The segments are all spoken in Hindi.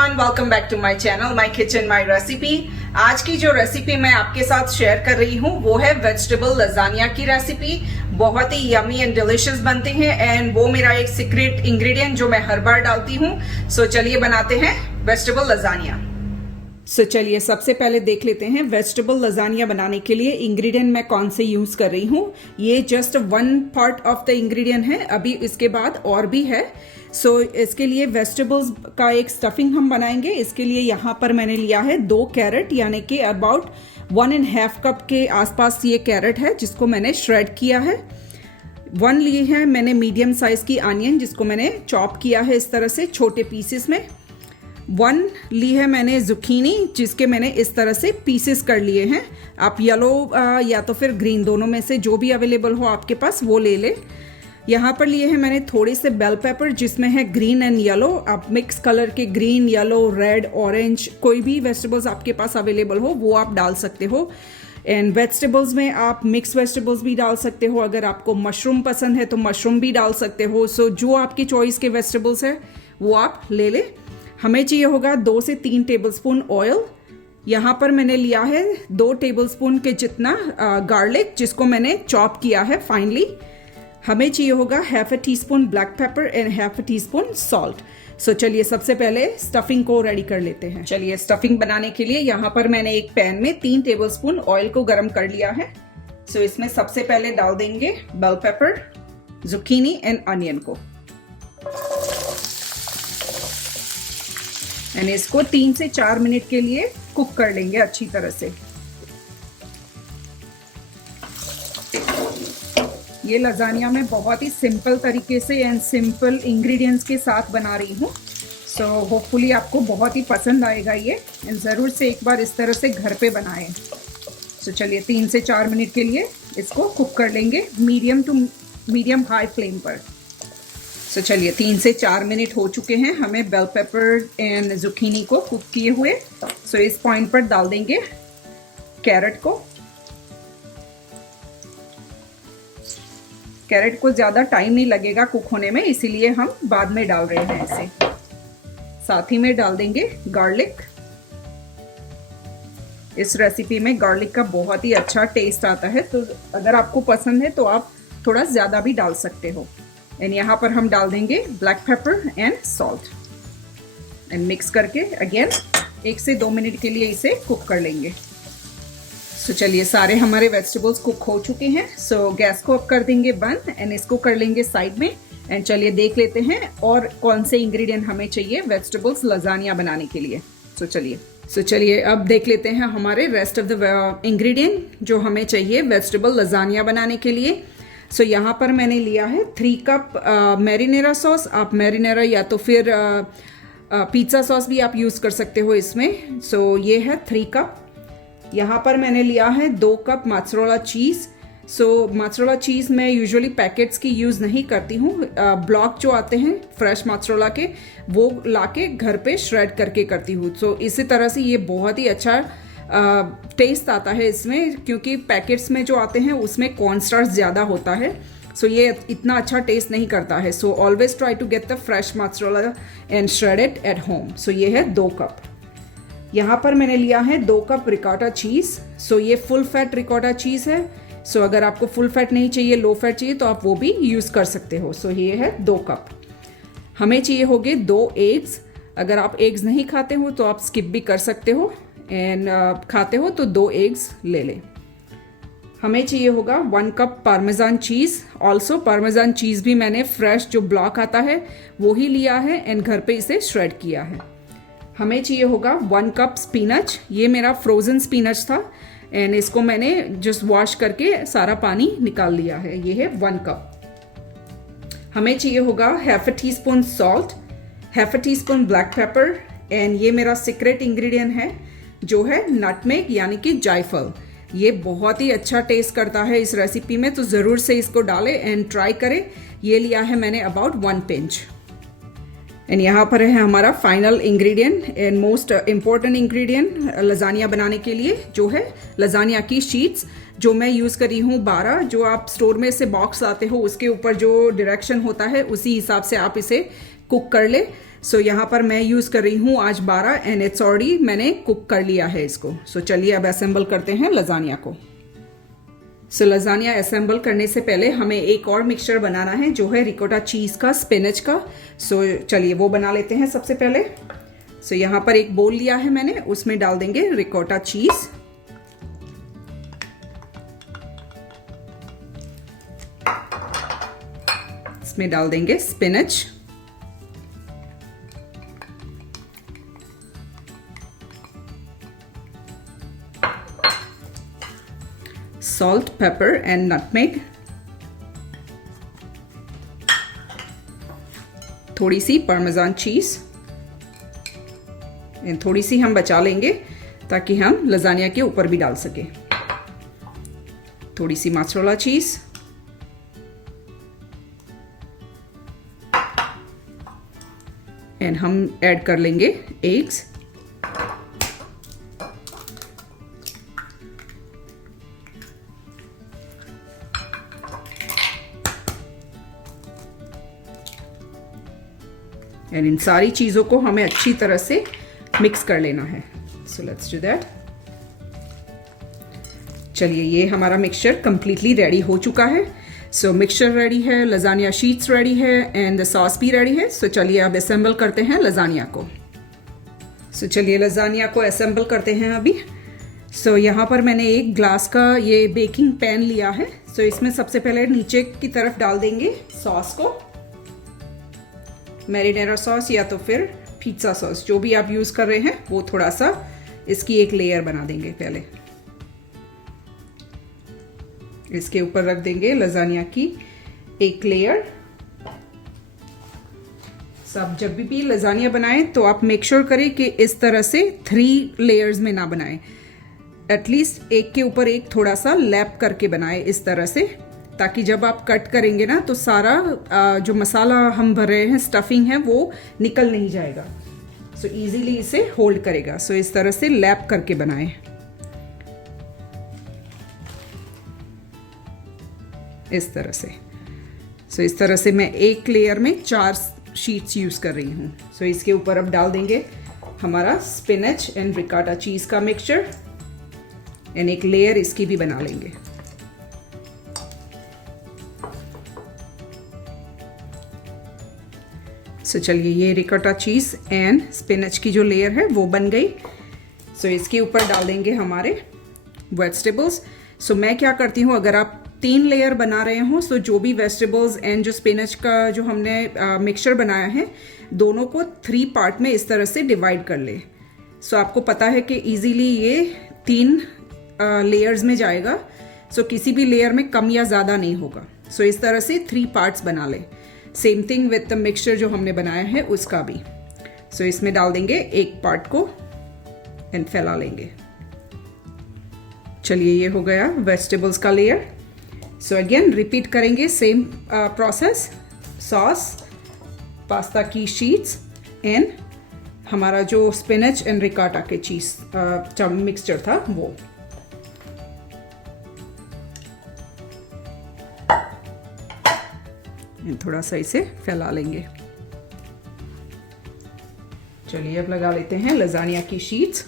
Everyone, welcome back to my channel my kitchen my recipe. आज की जो रेसिपी मैं आपके साथ शेयर कर रही हूँ वो है वेजिटेबल लजानिया की रेसिपी। बहुत ही यमी एंड डिलिशियस बनते हैं एंड वो मेरा एक सीक्रेट इंग्रेडिएंट जो मैं हर बार डालती हूँ। सो चलिए बनाते हैं वेजिटेबल लजानिया। चलिए सबसे पहले देख लेते हैं वेजिटेबल लजानिया बनाने के लिए इंग्रेडिएंट मैं कौन से यूज़ कर रही हूँ। ये just 1 part of the ingredient है, अभी इसके बाद और भी है। इसके लिए वेजिटेबल्स का एक स्टफिंग हम बनाएंगे। इसके लिए यहाँ पर मैंने लिया है 2 कैरेट, यानी कि अबाउट 1.5 कप के आसपास ये कैरेट है जिसको मैंने श्रेड किया है। 1 लिए हैं मैंने मीडियम साइज़ की आनियन जिसको मैंने चॉप किया है इस तरह से छोटे पीसेस में। 1 ली है मैंने जुकीनी जिसके मैंने इस तरह से पीसेस कर लिए हैं। आप येलो या तो फिर ग्रीन, दोनों में से जो भी अवेलेबल हो आपके पास वो ले लें। यहाँ पर लिए हैं मैंने थोड़े से बेल पेपर जिसमें है ग्रीन एंड येलो। आप मिक्स कलर के ग्रीन, येलो, रेड, ऑरेंज कोई भी वेजिटेबल्स आपके पास अवेलेबल हो वो आप डाल सकते हो। एंड वेजिटेबल्स में आप मिक्स वेजिटेबल्स भी डाल सकते हो। अगर आपको मशरूम पसंद है तो मशरूम भी डाल सकते हो। जो आपकी चॉइस के वेजिटेबल्स है वो आप ले लें। हमें चाहिए होगा 2 से 3 टेबलस्पून ऑयल। यहाँ पर मैंने लिया है 2 टेबलस्पून के जितना गार्लिक जिसको मैंने चॉप किया है फाइनली। हमें चाहिए होगा 1/2 teaspoon black pepper and 1/2 teaspoon salt. चलिए सबसे पहले स्टफिंग को रेडी कर लेते हैं। चलिए स्टफिंग बनाने के लिए यहाँ पर मैंने एक पैन में 3 टेबलस्पून ऑयल को गर्म कर लिया है। इसमें सबसे पहले डाल देंगे bell pepper, zucchini and onion को एंड इसको 3 से 4 मिनट के लिए कुक कर लेंगे अच्छी तरह से। ये लजानिया मैं बहुत ही सिंपल तरीके से एंड सिंपल इंग्रेडिएंट्स के साथ बना रही हूँ। होपफुली आपको बहुत ही पसंद आएगा ये, एंड ज़रूर से एक बार इस तरह से घर पे बनाएं। चलिए 3 से 4 मिनट के लिए इसको कुक कर लेंगे medium to medium high flame पर। चलिए 3 से 4 मिनट हो चुके हैं हमें बेल पेपर एंड जुकीनी को कुक किए हुए। इस पॉइंट पर डाल देंगे कैरेट को। कैरेट को ज़्यादा टाइम नहीं लगेगा कुक होने में, इसीलिए हम बाद में डाल रहे हैं इसे। साथ ही में डाल देंगे गार्लिक। इस रेसिपी में गार्लिक का बहुत ही अच्छा टेस्ट आता है, तो अगर आपको पसंद है तो आप थोड़ा ज़्यादा भी डाल सकते हो। एंड यहाँ पर हम डाल देंगे black pepper and salt and mix करके अगेन 1 से 2 मिनट के लिए इसे कुक कर लेंगे। चलिए सारे हमारे वेजिटेबल्स कुक हो चुके हैं। गैस को अब कर देंगे बंद एंड इसको कर लेंगे साइड में। एंड चलिए देख लेते हैं और कौन से इंग्रेडिएंट हमें चाहिए वेजिटेबल्स लजानिया बनाने के लिए। चलिए अब देख लेते हैं हमारे रेस्ट ऑफ द इंग्रेडिएंट जो हमें चाहिए वेजिटेबल लजानिया बनाने के लिए। यहाँ पर मैंने लिया है 3 कप मैरिनेरा सॉस। आप मैरिनेरा या तो फिर पिज़्ज़ा सॉस भी आप यूज़ कर सकते हो इसमें। ये है 3 कप। यहाँ पर मैंने लिया है 2 cup mozzarella cheese. Mozzarella cheese मैं यूजुअली पैकेट्स की यूज़ नहीं करती हूँ। ब्लॉक जो आते हैं फ्रेश मोज़रेला के वो लाके घर पे श्रेड करके करती हूँ। इसी तरह से ये बहुत ही अच्छा टेस्ट आता है इसमें, क्योंकि पैकेट्स में जो आते हैं उसमें कॉर्नस्टार्च ज़्यादा होता है। ये इतना अच्छा टेस्ट नहीं करता है। Always try to get the fresh mozzarella and shred it at home. ये है 2 कप। यहाँ पर मैंने लिया है 2 कप रिकॉटा चीज़। ये फुल फैट रिकॉटा चीज़ है। अगर आपको फुल फैट नहीं चाहिए, लो फैट चाहिए तो आप वो भी यूज़ कर सकते हो। ये है 2 कप। हमें चाहिए होंगे 2 एग्स। अगर आप एग्स नहीं खाते हो तो आप स्किप भी कर सकते हो, एंड खाते हो तो 2 एग्स ले लें। हमें चाहिए होगा 1 कप पार्मेज़ान चीज़। ऑल्सो पार्मेज़ान चीज़ भी मैंने फ्रेश जो ब्लॉक आता है वो ही लिया है एंड घर पे इसे श्रेड किया है। हमें चाहिए होगा 1 कप स्पिनच। ये मेरा फ्रोज़न स्पिनच था एंड इसको मैंने जस्ट वॉश करके सारा पानी निकाल लिया है। ये है 1 कप। हमें चाहिए होगा 1/2 teaspoon salt, 1/2 teaspoon black pepper and ये मेरा सीक्रेट इंग्रेडिएंट है जो है नटमेग यानी कि जायफल। ये बहुत ही अच्छा टेस्ट करता है इस रेसिपी में, तो ज़रूर से इसको डालें एंड ट्राई करें। ये लिया है मैंने अबाउट 1 पिंच। एंड यहाँ पर है हमारा final ingredient and most important ingredient lasagne बनाने के लिए, जो है लजानिया की शीट्स, जो मैं यूज़ करी हूँ 12। जो आप स्टोर में से बॉक्स लाते हो उसके ऊपर जो डायरेक्शन होता है उसी हिसाब से आप इसे कुक कर ले। सो यहाँ पर मैं यूज़ कर रही हूँ आज 12 एंड इट्स ऑलरेडी मैंने कुक कर लिया है इसको। सो चलिए अब असेंबल करते हैं लजानिया को। सो लजानिया असेंबल करने से पहले हमें एक और मिक्सचर बनाना है जो है रिकोटा चीज़ का, स्पिनच का। सो चलिए वो बना लेते हैं सबसे पहले। सो यहाँ पर एक बोल लिया है मैंने, उसमें डाल देंगे रिकोटा चीज़, इसमें डाल देंगे spinach, salt, pepper and nutmeg, थोड़ी सी पार्मेजान चीज एंड थोड़ी सी हम बचा लेंगे ताकि हम लजानिया के ऊपर भी डाल सके। थोड़ी सी मोज़रेला चीज, एंड हम ऐड कर लेंगे एग्स। एंड इन सारी चीज़ों को हमें अच्छी तरह से मिक्स कर लेना है। So let's do that. चलिए ये हमारा मिक्सचर कंप्लीटली रेडी हो चुका है। सो मिक्सचर रेडी है, लजानिया शीट्स रेडी है एंड द सॉस भी रेडी है। सो चलिए अब असेंबल करते हैं लजानिया को। सो चलिए लजानिया को असेंबल करते हैं अभी। सो यहाँ पर मैंने एक ग्लास का ये बेकिंग पैन लिया है। सो इसमें सबसे पहले नीचे की तरफ डाल देंगे सॉस को, मैरिनेरा सॉस या तो फिर पिज़्ज़ा सॉस, जो भी आप यूज़ कर रहे हैं वो थोड़ा सा इसकी एक लेयर बना देंगे। पहले इसके ऊपर रख देंगे लजानिया की एक लेयर। सब जब भी लजानिया बनाएं तो आप मेक श्योर करें कि इस तरह से 3 लेयर्स में ना बनाएं, एटलीस्ट एक के ऊपर एक थोड़ा सा लैप करके बनाएं इस तरह से, ताकि जब आप कट करेंगे ना तो सारा जो मसाला हम भर रहे हैं, स्टफिंग है, वो निकल नहीं जाएगा। सो इजीली इसे होल्ड करेगा। सो इस तरह से लैप करके बनाएं। इस तरह से। सो इस तरह से मैं एक लेयर में 4 शीट्स यूज कर रही हूँ। सो इसके ऊपर अब डाल देंगे हमारा स्पिनच एंड रिकोटा चीज का मिक्सचर एंड एक लेयर इसकी भी बना लेंगे। सो चलिए ये रिकोटा चीज़ एंड स्पिनच की जो लेयर है वो बन गई। सो इसके ऊपर डाल देंगे हमारे वेजिटेबल्स। सो मैं क्या करती हूँ, अगर आप 3 लेयर बना रहे हो तो जो भी वेजिटेबल्स एंड जो स्पिनच का जो हमने मिक्सचर बनाया है, दोनों को 3 पार्ट में इस तरह से डिवाइड कर ले। सो आपको पता है कि इजीली ये 3 लेयर्स में जाएगा। सो किसी भी लेयर में कम या ज़्यादा नहीं होगा। सो इस तरह से 3 पार्ट्स बना ले। Same thing with the mixture जो हमने बनाया है उसका भी। सो इसमें डाल देंगे एक पार्ट को एंड फैला लेंगे। चलिए ये हो गया वेजिटेबल्स का लेयर। सो अगेन रिपीट करेंगे सेम प्रोसेस। सॉस, पास्ता की शीट्स एंड हमारा जो स्पिनच एंड रिकोटा के चीज मिक्सचर था वो। थोड़ा सा इसे फैला लेंगे। चलिए अब लगा लेते हैं लजानिया की शीट्स।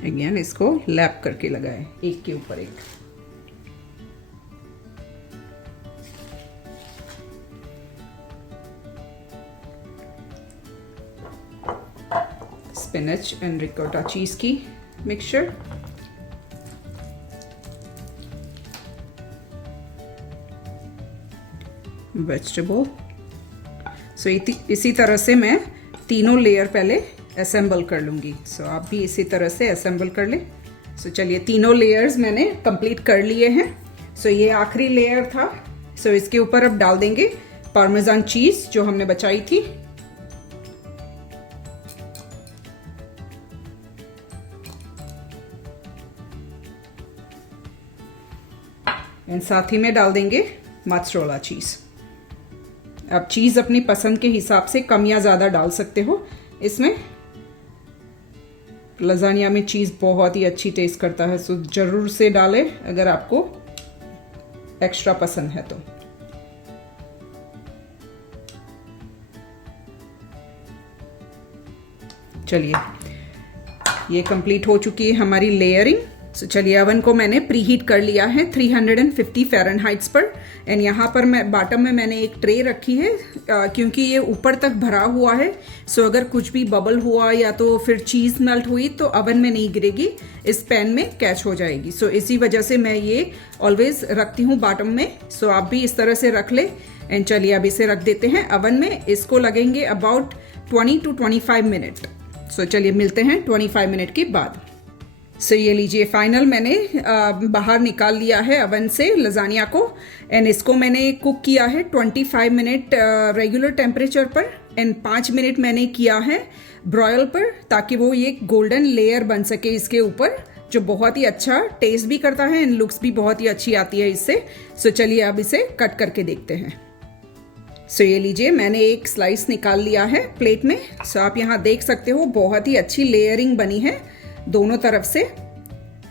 अगेन इसको लैप करके लगाएं एक के ऊपर एक। स्पिनच एंड रिकोटा चीज की मिक्सचर, वेजिटेबल। सो इसी तरह से मैं तीनों लेयर पहले असेंबल कर लूँगी। सो आप भी इसी तरह से असेंबल कर लें। सो चलिए तीनों लेयर्स मैंने कंप्लीट कर लिए हैं। सो ये आखिरी लेयर था। सो इसके ऊपर अब डाल देंगे पार्मेजान चीज़ जो हमने बचाई थी। एंड साथ ही में डाल देंगे मोज़रेला चीज़। अब चीज़ अपनी पसंद के हिसाब से कम या ज़्यादा डाल सकते हो। इसमें लजानिया में चीज़ बहुत ही अच्छी टेस्ट करता है। सो ज़रूर से डालें अगर आपको एक्स्ट्रा पसंद है तो। चलिए ये कंप्लीट हो चुकी है हमारी लेयरिंग। सो चलिए अवन को मैंने प्रीहीट कर लिया है 350 फ़ारेनहाइट्स पर। एंड यहाँ पर मैं बॉटम में मैंने एक ट्रे रखी है क्योंकि ये ऊपर तक भरा हुआ है। सो अगर कुछ भी बबल हुआ या तो फिर चीज़ मेल्ट हुई तो अवन में नहीं गिरेगी, इस पैन में कैच हो जाएगी। सो इसी वजह से मैं ये ऑलवेज रखती हूँ बॉटम में। सो आप भी इस तरह से रख ले। एंड चलिए अब इसे रख देते हैं अवन में। इसको लगेंगे अबाउट 20 to 25 मिनट। सो चलिए मिलते हैं 25 मिनट के बाद। सो ये लीजिए फाइनल मैंने बाहर निकाल लिया है अवन से लजानिया को। एंड इसको मैंने कुक किया है 25 मिनट रेगुलर टेम्परेचर पर एंड 5 मिनट मैंने किया है ब्रॉयल पर, ताकि वो ये गोल्डन लेयर बन सके इसके ऊपर, जो बहुत ही अच्छा टेस्ट भी करता है एंड लुक्स भी बहुत ही अच्छी आती है इससे। सो चलिए अब इसे कट करके देखते हैं। सो ये लीजिए मैंने एक स्लाइस निकाल लिया है प्लेट में। सो आप यहाँ देख सकते हो बहुत ही अच्छी लेयरिंग बनी है दोनों तरफ से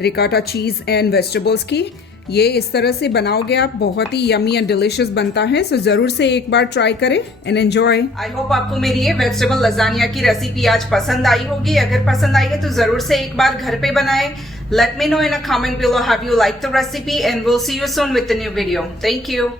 रिकाटा चीज़ एंड वेजिटेबल्स की। ये इस तरह से बनाओगे आप, बहुत ही यमी एंड डिलिशियस बनता है। सो ज़रूर से एक बार ट्राई करें एंड एंजॉय। आई होप आपको मेरी ये वेजिटेबल लजानिया की रेसिपी आज पसंद आई होगी। अगर पसंद आई है तो ज़रूर से एक बार घर पे बनाएं। Let me know in a comment below have you liked the recipe and we'll see you soon with the new video. Thank you.